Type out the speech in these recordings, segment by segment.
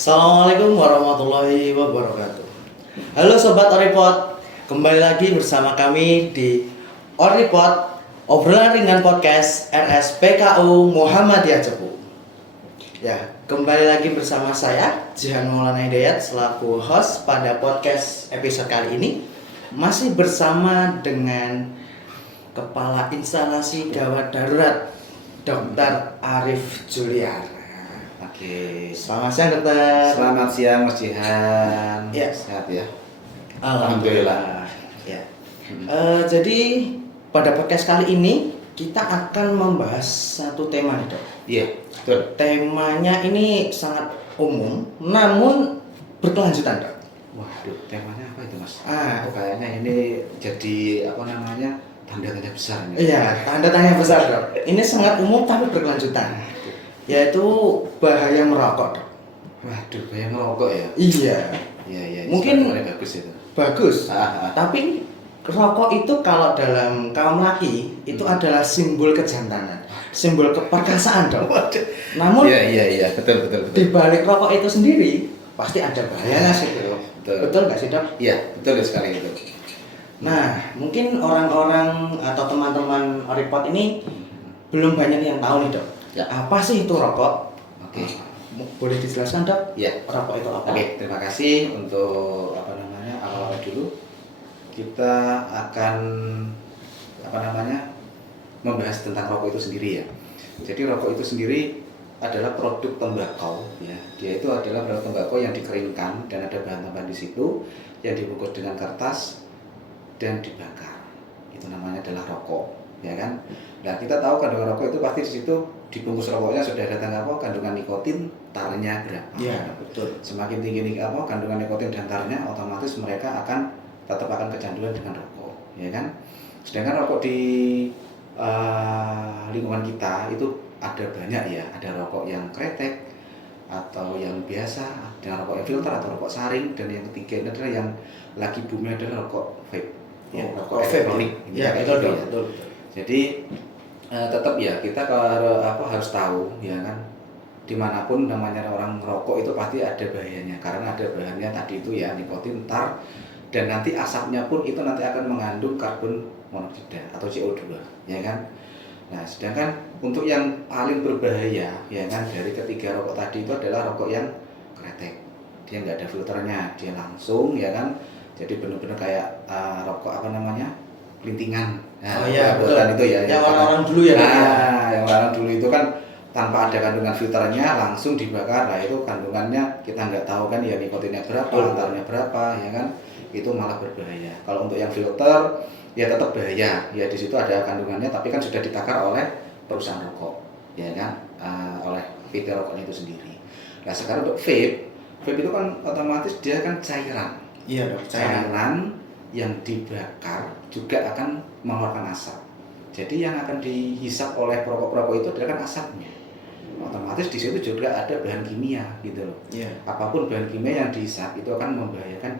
Assalamualaikum warahmatullahi wabarakatuh. Halo Sobat Oripod, kembali lagi bersama kami di Oripod, obrolan ringan podcast RSPKU Muhammadiyah Cepu. Ya, kembali lagi bersama saya Jihan Maulana Hidayat selaku host pada podcast episode kali ini. Masih bersama dengan Kepala Instalasi Gawat Darurat Dr. Arif Juliar. Oke, Selamat siang dokter. selamat siang Mas Jihan. Ya. Sehat ya. Alhamdulillah. Ya. Jadi pada podcast kali ini kita akan membahas satu tema nih dok. Iya, betul. Temanya ini sangat umum, namun berkelanjutan dok. Waduh, temanya apa itu Mas? Kayaknya Kayaknya ini jadi tanda tanya besar nih. iya, tanda tanya besar dok. Ini sangat umum tapi berkelanjutan, yaitu bahaya merokok dok. Waduh, kayak ngerokok ya. Iya, Iya. Mungkin- sebenarnya bagus itu. bagus. Ah. Tapi rokok itu kalau dalam kaum laki itu adalah simbol kejantanan, simbol keperkasaan dok. Waduh. Namun Iya, betul. di balik rokok itu sendiri pasti ada bahayanya sih dok. Betul. Betul nggak sih dok? Iya, betul sekali itu. Nah, mungkin orang-orang atau teman-teman Oripod ini belum banyak yang tahu nih dok. Ya. Apa sih itu rokok? Oke. Boleh dijelaskan dok? Iya. Rokok itu apa? Oke, terima kasih untuk awal dulu kita akan membahas tentang rokok itu sendiri ya. Jadi rokok itu sendiri adalah produk tembakau ya. Dia itu adalah produk tembakau yang dikeringkan dan ada bahan tambahan di situ yang dibungkus dengan kertas dan dibakar. Itu namanya adalah rokok, ya kan? Nah, kita tahu kandungan rokok itu pasti di situ dibungkus rokoknya sudah ada kandungan nikotin, tarnya berapa. Iya, betul. Semakin tinggi kandungan nikotin dan tarnya, otomatis mereka tetap akan kecanduan dengan rokok, ya kan? Sedangkan rokok di lingkungan kita itu ada banyak ya, ada rokok yang kretek atau yang biasa, ada rokok yang filter atau rokok saring, dan yang ketiga ini adalah yang lagi booming adalah rokok vape, ya, rokok elektronik. Ya, Kayak betul, gitu betul. Jadi tetap ya kita harus tahu ya kan, dimanapun namanya orang merokok itu pasti ada bahayanya karena ada bahannya tadi itu ya nikotin, tar, dan nanti asapnya pun itu nanti akan mengandung karbon monoksida atau CO2 ya kan. Nah, sedangkan untuk yang paling berbahaya ya kan dari ketiga rokok tadi itu adalah rokok yang kretek. Dia nggak ada filternya, dia langsung ya kan. Jadi benar-benar kayak rokok pelintingan. Nah, iya, betul. buatan itu ya. Yang orang-orang dulu ya. Yang orang dulu itu kan tanpa ada kandungan filternya langsung dibakar. Nah, itu kandungannya kita nggak tahu kan ya nikotinnya berapa, tarnya berapa ya kan. Itu malah berbahaya. Kalau untuk yang filter ya tetap bahaya. Ya di situ ada kandungannya tapi kan sudah ditakar oleh perusahaan rokok, ya kan, oleh PT rokoknya itu sendiri. Nah, sekarang untuk vape itu kan otomatis dia kan cairan. Iya dok. Cairan yang dibakar juga akan mengeluarkan asap. Jadi yang akan dihisap oleh perokok-perokok itu adalah kan asapnya. Otomatis di situ juga ada bahan kimia gitu loh. Iya. Apapun bahan kimia yang dihisap itu akan membahayakan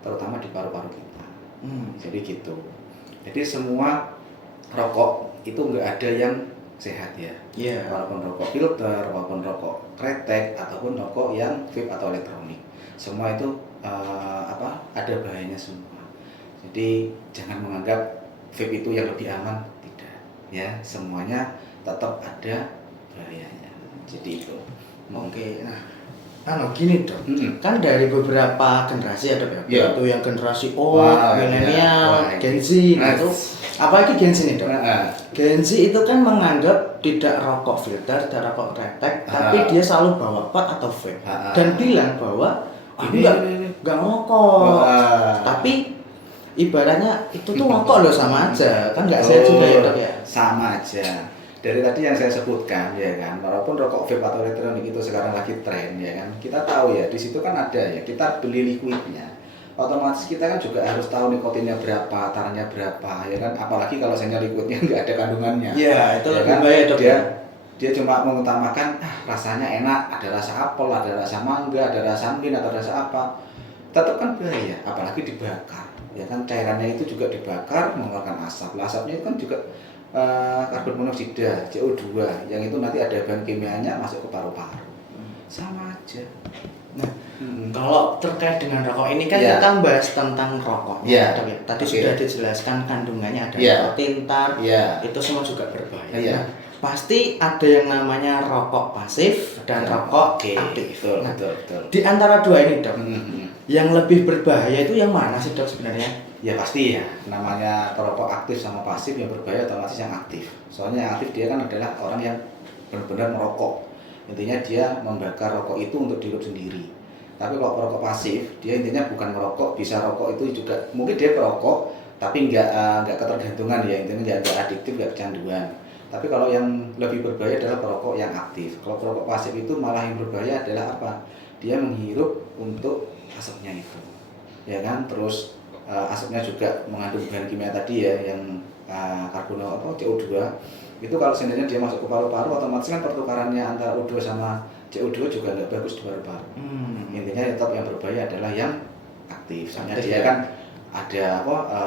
terutama di paru-paru kita. Jadi gitu. Jadi semua rokok itu nggak ada yang sehat ya. Iya. Walaupun rokok filter, walaupun rokok kretek ataupun rokok yang vape atau elektronik, semua itu ada bahayanya semua. Jadi jangan menganggap vape itu yang lebih aman, tidak. Ya, semuanya tetap ada bahayanya. Jadi itu. Oke, nah, gini dok, kan dari beberapa generasi ada ya, Iya. yaitu yang generasi O, Wah, milenial, iya. Gen Z, Nah, itu apalagi Gen Z nih dok. Nah, Gen Z itu kan menganggap tidak rokok filter, tidak rokok kretek, tapi dia selalu bawa pot atau vape dan bilang bahwa ini enggak ngerokok, tapi ibaratnya itu tuh rokok loh sama aja, kan nggak sehat juga ya dok ya. Sama aja. Dari tadi yang saya sebutkan ya kan, walaupun rokok vape atau elektronik itu sekarang lagi tren ya kan, kita tahu ya di situ kan ada ya, kita beli liquidnya, otomatis kita kan juga harus tahu nikotinnya berapa, tarnya berapa ya kan, apalagi kalau misalnya liquidnya nggak ada kandungannya. Iya, itu ya lebih kan? bahaya dok. Dia cuma mengutamakan rasanya enak, ada rasa apel, ada rasa mangga, ada rasa mint atau rasa apa, tetap kan bahaya, apalagi dibakar ya kan, cairannya itu juga dibakar mengeluarkan asap. Asapnya itu kan juga karbon monoksida, CO2 yang itu nanti ada bahan kimianya masuk ke paru-paru. Sama aja. Nah, kalau terkait dengan rokok ini kan Iya. kita bahas tentang rokok. Iya. Dok, ya. Tadi Oke. sudah dijelaskan kandungannya ada Iya. nikotin, tar, Iya. itu semua juga berbahaya. Iya. Nah, pasti ada yang namanya rokok pasif dan rokok Oke, aktif. betul, Nah, betul. di antara dua ini dok, Mhm. yang lebih berbahaya itu yang mana sih dok sebenarnya? Ya pasti ya, namanya perokok aktif sama pasif yang berbahaya otomatis yang aktif. Soalnya yang aktif dia kan adalah orang yang benar-benar merokok. Intinya dia membakar rokok itu untuk diri sendiri. Tapi kalau perokok pasif, dia intinya bukan merokok, bisa rokok itu juga mungkin dia perokok, tapi nggak ketergantungan ya, intinya nggak adiktif, nggak kecanduan. Tapi kalau yang lebih berbahaya adalah perokok yang aktif. Kalau perokok pasif itu malah yang berbahaya adalah apa? Dia menghirup untuk asapnya itu, ya kan? Terus asapnya juga mengandung bahan kimia tadi ya, yang CO2. Itu kalau seandainya dia masuk ke paru-paru, otomatis kan pertukarannya antara O2 sama CO2 juga nggak bagus di paru-paru. Intinya tetap yang berbahaya adalah yang aktif. Soalnya Aktif, dia ya. kan ada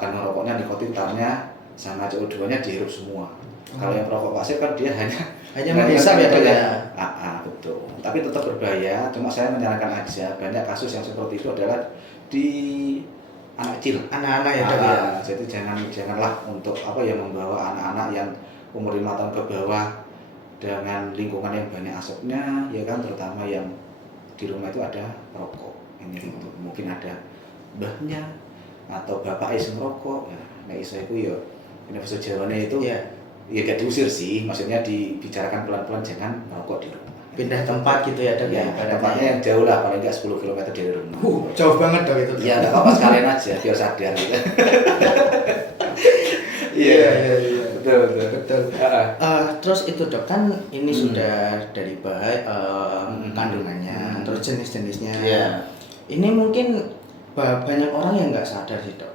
kandungan rokoknya, nikotin, tarnya, sama CO2-nya dihirup semua. Kalau yang perokok pasif kan dia hanya menghisap ya dok ya. betul. Tapi tetap berbahaya. Cuma saya menyarankan aja, banyak kasus yang seperti itu adalah di anak kecil. Anak-anak ya dok ya. Jadi janganlah untuk membawa anak-anak yang umur 5 tahun ke bawah dengan lingkungan yang banyak asapnya, ya kan, terutama yang di rumah itu ada rokok. Ini itu mungkin ada mbahnya atau bapak iseng rokok. Nah, iso itu ya ini bahasa Jawanya itu Iya. ya gak diusir sih, maksudnya dibicarakan pelan-pelan jangan merokok di rumah. Pindah tempat gitu ya dok Ya, ibaratnya. tempatnya yang jauh lah, paling nggak 10 km dari rumah. Jauh banget dok itu. Dok. Ya nggak apa-apa, sekalian aja biar sadar gitu. Iya. Betul. Betul. Terus itu dok kan ini sudah dari kandungannya, terus jenis-jenisnya. Iya. Ini mungkin banyak orang yang nggak sadar sih dok.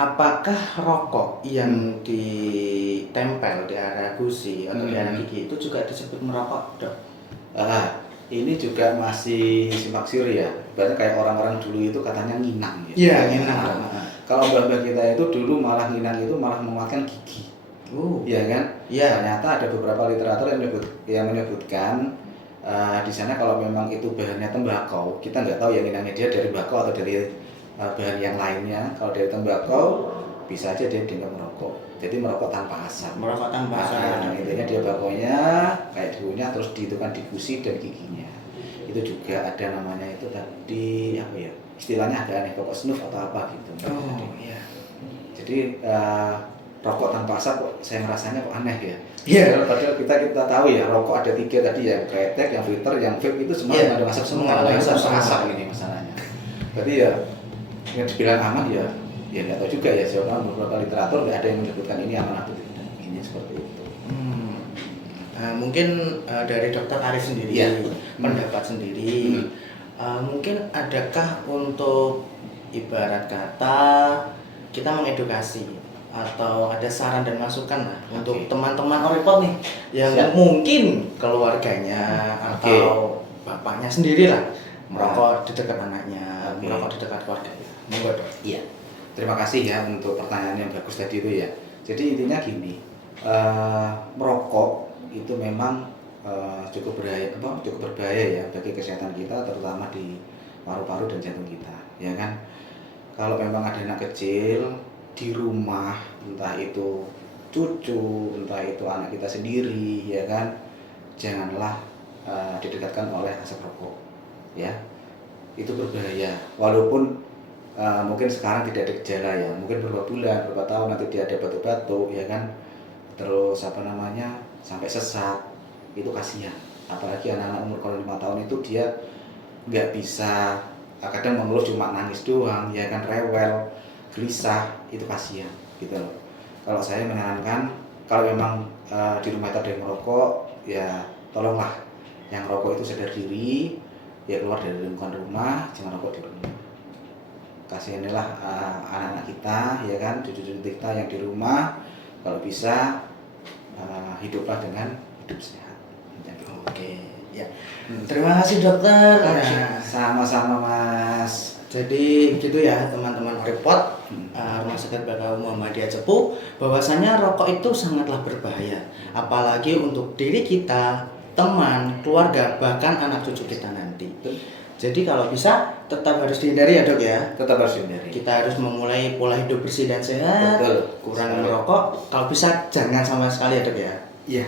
Apakah rokok yang ditempel di area gusi atau di area gigi itu juga disebut merokok dok? Ini juga masih simpang siur ya. Berarti kayak orang-orang dulu itu katanya nginang gitu. Iya, nginang. Kalau mbah-mbah kita itu dulu malah nginang itu malah menguatkan gigi. Iya kan? Iya. Ternyata ada beberapa literatur yang menyebutkan di sana kalau memang itu bahannya tembakau, kita nggak tahu yang nginangnya dia dari tembakau atau dari bahan yang lainnya. Kalau dari tembakau bisa aja dia dianggap merokok. Jadi merokok tanpa asap. Merokok tanpa asap. Intinya dia bakonya kayak dulunya terus dihitungkan di gusi dan giginya. Itu juga ada namanya itu tadi istilahnya agak aneh, rokok snuff atau apa gitu. Iya. Jadi rokok tanpa asap kok saya ngerasanya kok aneh ya. Iya. Padahal kita tahu ya rokok ada 3 tadi ya, kretek, yang filter, yang vape itu semua mengandung asap semua. Mengandung asap Asap semua. ini masalahnya. Jadi ya yang dibilang aman ya nggak tahu juga ya. Soalnya beberapa literatur nggak ada yang menyebutkan ini aman atau tidak. Ini seperti itu. Mungkin dari dokter Arif sendiri, pendapat sendiri, mungkin adakah untuk ibarat kata kita mengedukasi atau ada saran dan masukan lah untuk teman-teman Oripot nih yang mungkin keluarganya atau bapaknya sendiri lah merokok di dekat anaknya, merokok di dekat keluarganya. Monggo dok. Iya. Terima kasih ya untuk pertanyaan yang bagus tadi itu ya. Jadi intinya gini, merokok itu memang cukup berbahaya ya bagi kesehatan kita, terutama di paru-paru dan jantung kita, ya kan. Kalau memang ada anak kecil di rumah, entah itu cucu, entah itu anak kita sendiri, ya kan, janganlah didekatkan oleh asap rokok, ya. Itu berbahaya. Walaupun mungkin sekarang tidak ada gejala ya, mungkin beberapa bulan, beberapa tahun nanti dia ada batuk-batuk, ya kan, terus sampai sesak, itu kasihan. Apalagi anak-anak umur kalau 5 tahun itu dia nggak bisa, kadang mengeluh cuma nangis doang, ya kan, rewel, gelisah, itu kasihan gitu loh. Kalau saya menyarankan kalau memang di rumah itu ada yang merokok, ya tolonglah yang rokok itu sadar diri, ya keluar dari lingkungan rumah, jangan rokok di rumah. Kasihanilah anak-anak kita, ya kan, cucu-cucu kita yang di rumah, kalau bisa hiduplah dengan hidup sehat. Oke, ya. Terima kasih dokter. Sama-sama Mas. Jadi gitu ya teman-teman Oripot, Rumah Sakit BKU Muhammadiyah Cepu, bahwasanya rokok itu sangatlah berbahaya, apalagi untuk diri kita, teman, keluarga, bahkan anak cucu kita nanti. Jadi kalau bisa tetap harus dihindari ya dok ya. Tetap harus dihindari. Kita harus memulai pola hidup bersih dan sehat. Betul. Kurang merokok. Kalau bisa jangan sama sekali ya dok ya. Iya.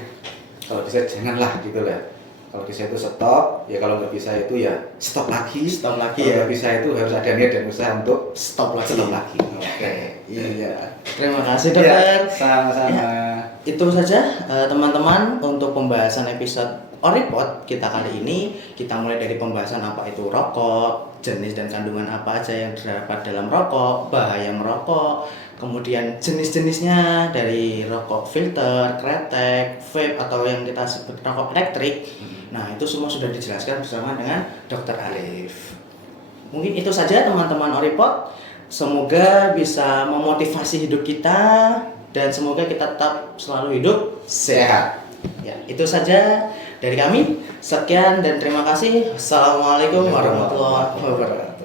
Kalau bisa janganlah gitu lah. Kalau bisa itu stop, ya kalau nggak bisa itu ya stop lagi. Stop lagi kalau ya. nggak bisa itu harus ada niat dan usaha untuk Stop lagi. Stop lagi. Oke. Iya. Terima kasih dokter. Sama-sama. Itu saja teman-teman untuk pembahasan episode Oripod kita kali ini. Kita mulai dari pembahasan apa itu rokok, jenis dan kandungan apa aja yang terdapat dalam rokok, bahaya merokok, kemudian jenis-jenisnya dari rokok filter, kretek, vape atau yang kita sebut rokok elektrik. Nah, itu semua sudah dijelaskan bersama dengan Dr. Arif. Mungkin itu saja teman-teman Oripod. Semoga bisa memotivasi hidup kita dan semoga kita tetap selalu hidup sehat. Ya, itu saja dari kami. Sekian dan terima kasih. Assalamualaikum warahmatullahi wabarakatuh.